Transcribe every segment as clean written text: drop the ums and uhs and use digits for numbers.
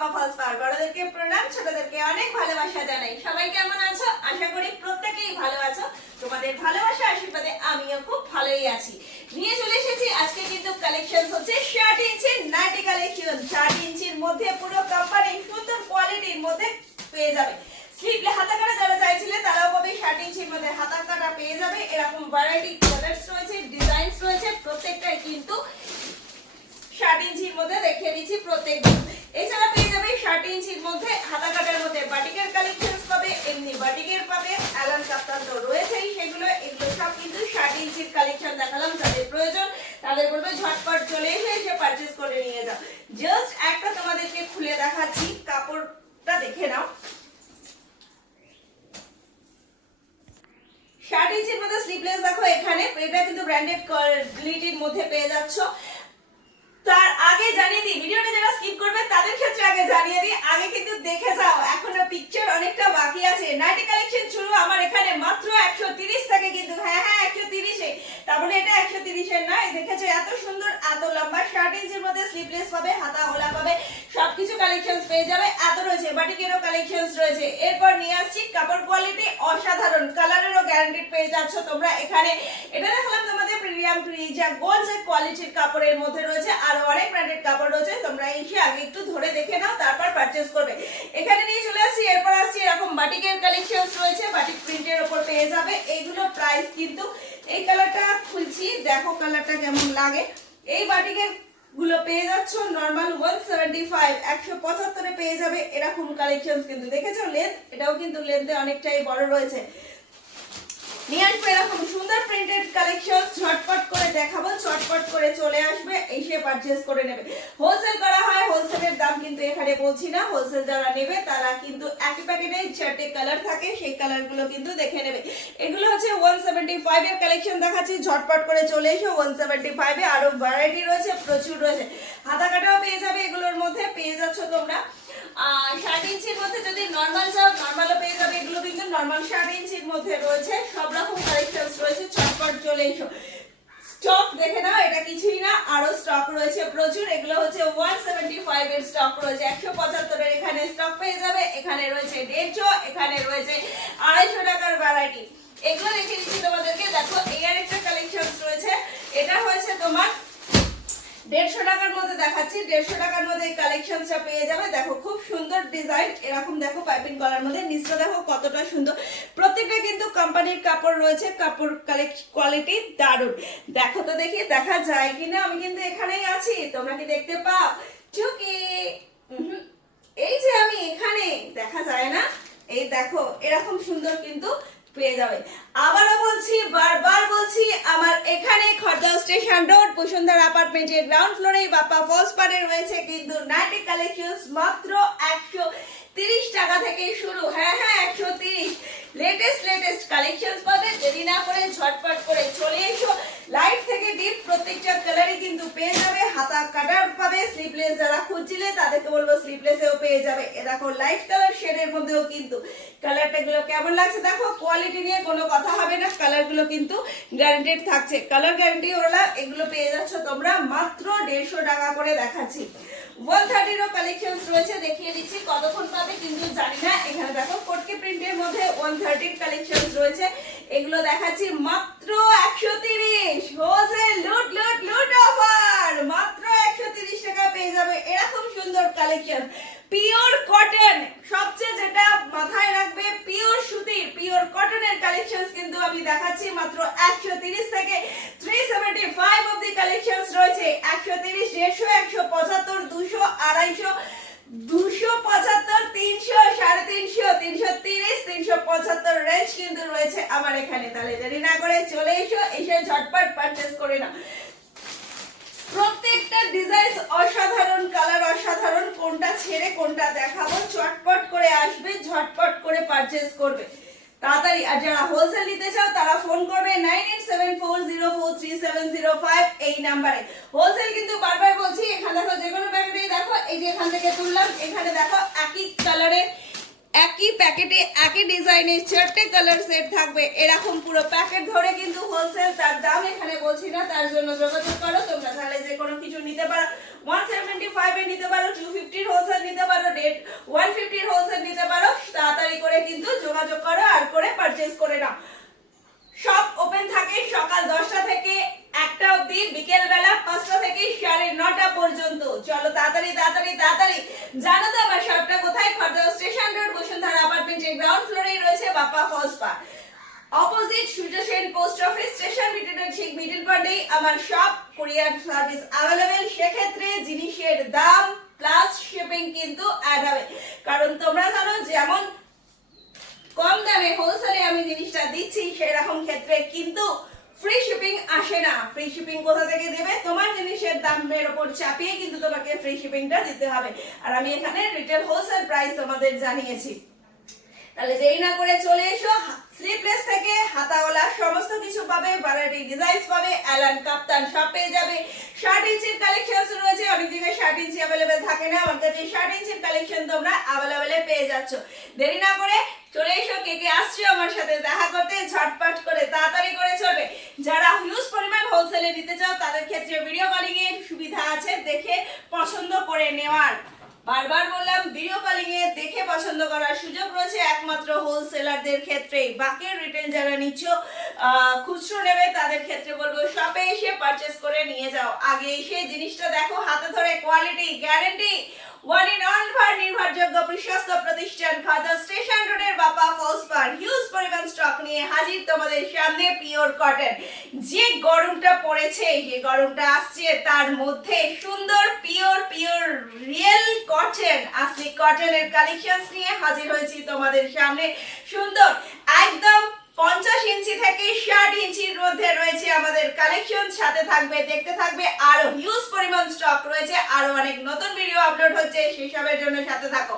Bappa false পাওয়ার। বড়দেরকে প্রণাম, ছোটদেরকে অনেক ভালোবাসা জানাই। সবাই কেমন আছো? আশা করি প্রত্যেকেই ভালো আছো। তোমাদের ভালোবাসা আশীর্বাদে আমিও খুব ভালোই আছি। নিয়ে চলে এসেছি আজকে কিন্তু কালেকশন হচ্ছে 60 ইঞ্চির নাইটি কালেকশন। 60 ইঞ্চির মধ্যে পুরো কোম্পানি সুন্দর কোয়ালিটির মধ্যে পেয়ে যাবে। স্লিভলে হাতা কাটা যারা চাইছিলে তারাও পাবে। 60 ইঞ্চির মধ্যে হাতা কাটা পেয়ে যাবে। এরকম ভ্যারাইটি কালারস রয়েছে, ডিজাইনস রয়েছে, প্রত্যেকটাই কিন্তু 60 ইঞ্চির মধ্যে দেখিয়ে দিচ্ছি প্রত্যেকটা। এছাড়া পেয়ে যাবে 60 ইঞ্চির মধ্যে হাতা কাটার মধ্যে বাটিকের কালেকশনস পাবে, এমনি বাটিকের পাবে, অ্যালান কাপ্তান তো রয়েছেই সেগুলো। এগুলো সব কিন্তু 60 ইঞ্চির কালেকশন দেখালাম। যাদের প্রয়োজন তাদের বলবে ঝটপট চলে এসে পারচেজ করে নিয়ে যাও। জাস্ট একটা তোমাদেরকে খুলে দেখাচ্ছি, কাপড়টা দেখে নাও। 60 ইঞ্চির মধ্যে স্লিভলেস দেখো এখানে, এটা কিন্তু ব্র্যান্ডেড কোয়ালিটির মধ্যে পেয়ে যাচ্ছ। তার আগে জানিয়ে দিই, ভিডিওটা যারা স্কিপ করবে তাদের ক্ষেত্রে আগে জানিয়ে দিই, আগে কিন্তু দেখে যাও, এখনো পিকচার অনেকটা বাকি আছে। নাইটি কালেকশন শুরু আমার এখানে মাত্র 130 থেকে, কিন্তু হ্যাঁ 130 এ, তারপরে এটা 130 এর নয়। দেখেছো এত সুন্দর এত লম্বা 60 ইঞ্চির মধ্যে স্লিভলেস পাবে, হাতা হোলা পাবে, সবকিছু কালেকশনস পেয়ে যাবে। এত রয়েছে, বাটিকেরও কালেকশনস রয়েছে। এরপর নিয়ে আসছি কাপড় কোয়ালিটি অসাধারণ, কালারেরও গ্যারান্টি পেয়ে যাচ্ছ তোমরা এখানে। এটা দেখালাম তোমাদের প্রিমিয়াম ক্রিজা গোল্ড যে কোয়ালিটির কাপড়ের মধ্যে রয়েছে, আর অনেক ব্র্যান্ডেড কাপড় রয়েছে। তোমরা এসে আগে একটু ধরে দেখে নাও, তারপর পারচেজ করবে। এখানে নিয়ে চলে আসছি, এরপর আসছি এরকম বাটিকের কালেকশনস রয়েছে, বাটিক প্রিন্টের উপর পেয়ে যাবে। এইগুলো প্রাইস কিন্তু, এই কালারটা খুলছি দেখো কালারটা কেমন লাগে। এই বাটিকের গুলো পেয়ে যাচ্ছ নরমাল 175, 175 এ পেয়ে যাবে। এরকম কালেকশনস কিন্তু দেখেছো, লেন্থ এটাও কিন্তু লেন্থে অনেকটাই বড় রয়েছে। নিয়ে আসবো এরকম সুন্দর প্রিন্টেড কালেকশন, ঝটপট করে দেখাবো, চটপট করে চলে আসবে, এসে পারচেজ করে নেবে। হোলসেল করা হয়, হোলসেলের দাম কিন্তু এখানে বলছি না। হোলসেল যারা নেবে তারা কিন্তু একই প্যাকেটে 4টে কালার থাকে, সেই কালারগুলো কিন্তু দেখে নেবে। এগুলো হচ্ছে 175 এর কালেকশন দেখাচ্ছি, ঝটপট করে চলে এসো। 175 এ আরো ভ্যারাইটি রয়েছে, প্রচুর রয়েছে। হাতা কাটাও পেয়ে যাবে, এগুলোর মধ্যে পেয়ে যাচ্ছ তোমরা। 60 ইঞ্চির মধ্যে যদি নরমাল চাও নরমালও পেয়ে যাবে। এগুলো কিন্তু নরমাল 60 ইঞ্চির মধ্যে রয়েছে, সব রকম কালেকশনস রয়েছে, চটপট চলে এসো। স্টক দেখে নাও, এটা কিছুই না, আরো স্টক রয়েছে প্রচুর। এগুলো হচ্ছে 175 এর স্টক রয়েছে, 175 এর এখানে স্টক পেয়ে যাবে। এখানে রয়েছে 150, এখানে রয়েছে 250 টাকার ভ্যারাইটি। এগুলো দেখে দিচ্ছি তোমাদেরকে, দেখো এই আরেকটা কালেকশনস রয়েছে। এটা হয়েছে তোমার 150 টাকার মধ্যে দেখাচ্ছি। 150 টাকার মধ্যে এই কালেকশনটা পেয়ে যাবে। দেখো খুব সুন্দর ডিজাইন, এরকম দেখো পাইপিং গলার মধ্যে, নিচটা দেখো কতটা সুন্দর। প্রত্যেকটা কিন্তু কোম্পানির কাপড় রয়েছে, কাপড় কোয়ালিটি দারুণ। দেখো তো দেখি দেখা যায় কিনা, আমি কিন্তু এখানেই আছি, তোমরা কি দেখতে পাও? টুকি এই যে আমি এখানে, দেখা যায় না? এই দেখো এরকম সুন্দর কিন্তু পেয়ে যাবে। আবারও বলছি, বারবার বলছি, আমার এখানে খড়দহ স্টেশন রোড বসুন্ধরা অ্যাপার্টমেন্টের গ্রাউন্ড ফ্লোরে বাপ্পা ফলস পাড়ে রয়েছে কিন্তু নাইটি কালেকশনস মাত্র 130 টাকা থেকে শুরু। হ্যাঁ 130। লেটেস্ট কালেকশনস পাবে। দেরি না করে ঝটপট করে চলে এসো। লাইট থেকে ডিপ প্রত্যেকটা কালারই কিন্তু পেয়ে যাবে। হাতা কাটার পাবে, স্লিভলেস যারা খুঁজছিলে তাদেরকে বলবো স্লিভলেসেও পেয়ে যাবে। এ দেখো লাইট কালার শেডের মধ্যেও কিন্তু কালারটা গুলো কেমন লাগছে দেখো। কোয়ালিটি নিয়ে কোনো কথা হবে না, কালার গুলো কিন্তু গ্যারান্টেড থাকছে, কালার গ্যারান্টি ওরা। এগুলো পেয়ে যাচ্ছ তোমরা মাত্র 150 টাকা করে দেখাচ্ছি। 130 এর কালেকশনস রয়েছে, দেখিয়ে দিচ্ছি কতক্ষণ পাবে কিন্তু জানি না। এখানে দেখো কোটকে প্রিন্টের মধ্যে 130 এর কালেকশনস রয়েছে, এগুলো দেখাচ্ছি মাত্র 130। হোলসেল লুট অফার, মাত্র 130 টাকা পেয়ে যাবে এরকম সুন্দর কালেকশন। পিওর কটন, সবচেয়ে যেটা মাথায় রাখবে, পিওর সুতির পিওর কটনের কালেকশনস কিন্তু আমি দেখাচ্ছি মাত্র 130 থেকে 375 অবধি কালেকশনস রয়েছে। 130, 150, 175, 200, 250, 275, 300, 350, 330, 375 রেঞ্জ কিন্তু রয়েছে আমার এখানে। তাহলে দেরি না করে চলে এসো, এসে ঝটপট পারচেজ করে নাও। প্রত্যেকটা ডিজাইন অসাধারণ, কালার অসাধারণ, কোনটা ছেড়ে কোনটা দেখাবো। চটপট করে আসবে, ঝটপট করে পারচেজ করবে তাড়াতাড়ি। আর যারা হোলসেল নিতে চাও তারা ফোন করবে 9874043705 এই নাম্বারে। হোলসেল কিন্তু বারবার বলছি, এখানে দেখো যে কোনো প্যাকেটেই দেখো, এই যে এখান থেকে তুললাম, এখানে দেখো একই কালারে একই প্যাকেটে একই ডিজাইনের 4টে কালার সেট থাকবে। এরকম পুরো প্যাকেট ধরে কিন্তু হোলসেল, তার দাম এখানে বলছি না, তার জন্য যোগাযোগ করো তোমরা। তাহলে যে কোনো কিছু নিতে পারো, 175 এ নিতে পারো, 250 হোলসেল নিতে পারো, পর্যন্ত। চলো তাড়াতাড়ি তাড়াতাড়ি তাড়াতাড়ি। জানো তো আমার শপটা কোথায়? খড়দহ স্টেশন রোড, বসুন্ধরা অ্যাপার্টমেন্টের গ্রাউন্ড ফ্লোরেই রয়েছে বাপ্পা ফলস পা। Opposite Surya Sen post office station রিটেনের ঠিক মিডল পয়েন্টেই আমার শপ। Courier service available. সেক্ষেত্রে জিনিসের দাম প্লাস শিপিং কিন্তু অ্যাড হবে, কারণ তোমরা জানো যেমন কম দামে হোলসেলে আমি জিনিসটা দিচ্ছি, সেরকম ক্ষেত্রে কিন্তু ফ্রি শিপিং আসে না। ফ্রি শিপিং কোথা থেকে দেবে? তোমার জিনিসের দামের উপর চাপিয়ে কিন্তু তোমাকে ফ্রি শিপিংটা দিতে হবে। আর আমি এখানে রিটেল হোলসেল প্রাইস তোমাদের জানিয়েছি। তাহলে দেরি না করে চলে এসো। স্লিপলেস থেকে হাতাওয়ালা সমস্ত কিছু পাবে, ভ্যারাইটি ডিজাইনস পাবে। অ্যালান কাপ্তান সব পেয়ে যাবে। 60 ইঞ্চির কালেকশনস রয়েছে, অনেক জায়গায় 60 ইঞ্চি अवेलेबल থাকে না, আমার কাছে 60 ইঞ্চির কালেকশন তোমরা अवेलेबल পেয়ে যাচ্ছ। দেরি না করে চলে এসো। কে কে আসছো আমার সাথে দেখা করতে? ঝটপট করে তাড়াতাড়ি করে চলবে। যারা হিউজ পরিমাণ হোলসেলে নিতে চাও তাদের ক্ষেত্রে ভিডিও কলিং এর সুবিধা আছে, দেখে পছন্দ করে নেওয়ার। বারবার বললাম, ভিডিও কলিং এ দেখে পছন্দ করার সুযোগ রয়েছে একমাত্র হোলসেলারদের ক্ষেত্রে। বাকি রিটেল যারা নিচ্ছ খুচরো নেবে তাদের ক্ষেত্রে বলবো শপে এসে পারচেজ করে নিয়ে যাও। আগে এসে জিনিসটা দেখো, হাতে ধরে, quality guarantee. One in all ভার নির্ভরযোগ্য বিশ্বস্ত প্রতিষ্ঠান খড়দহ স্টেশন রোডের বাপ্পা ফলস পার হিউজ পরিমাণ স্টক নিয়ে হাজির তোমাদের সামনে। Pure cotton. যে গরমটা পড়েছে, যে গরমটা আসছে, তার মধ্যে সুন্দর পিওর পিওর রিয়েল কটন, আসলি কটনের কালেকশনস নিয়ে হাজির হয়েছি তোমাদের সামনে। সুন্দর একদম 50 ইঞ্চি থেকে 60 ইঞ্চির মধ্যে রয়েছে আমাদের কালেকশন। সাথে থাকবে, দেখতে থাকবে, আরো হিউজ পরিমাণ স্টক রয়েছে, আরো অনেক নতুন ভিডিও আপলোড হচ্ছে, সেই সবের জন্য সাথে থাকো।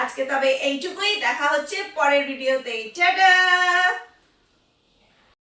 আজকে তবে এইটুকুই, দেখা হচ্ছে পরের ভিডিওতে। টাটা।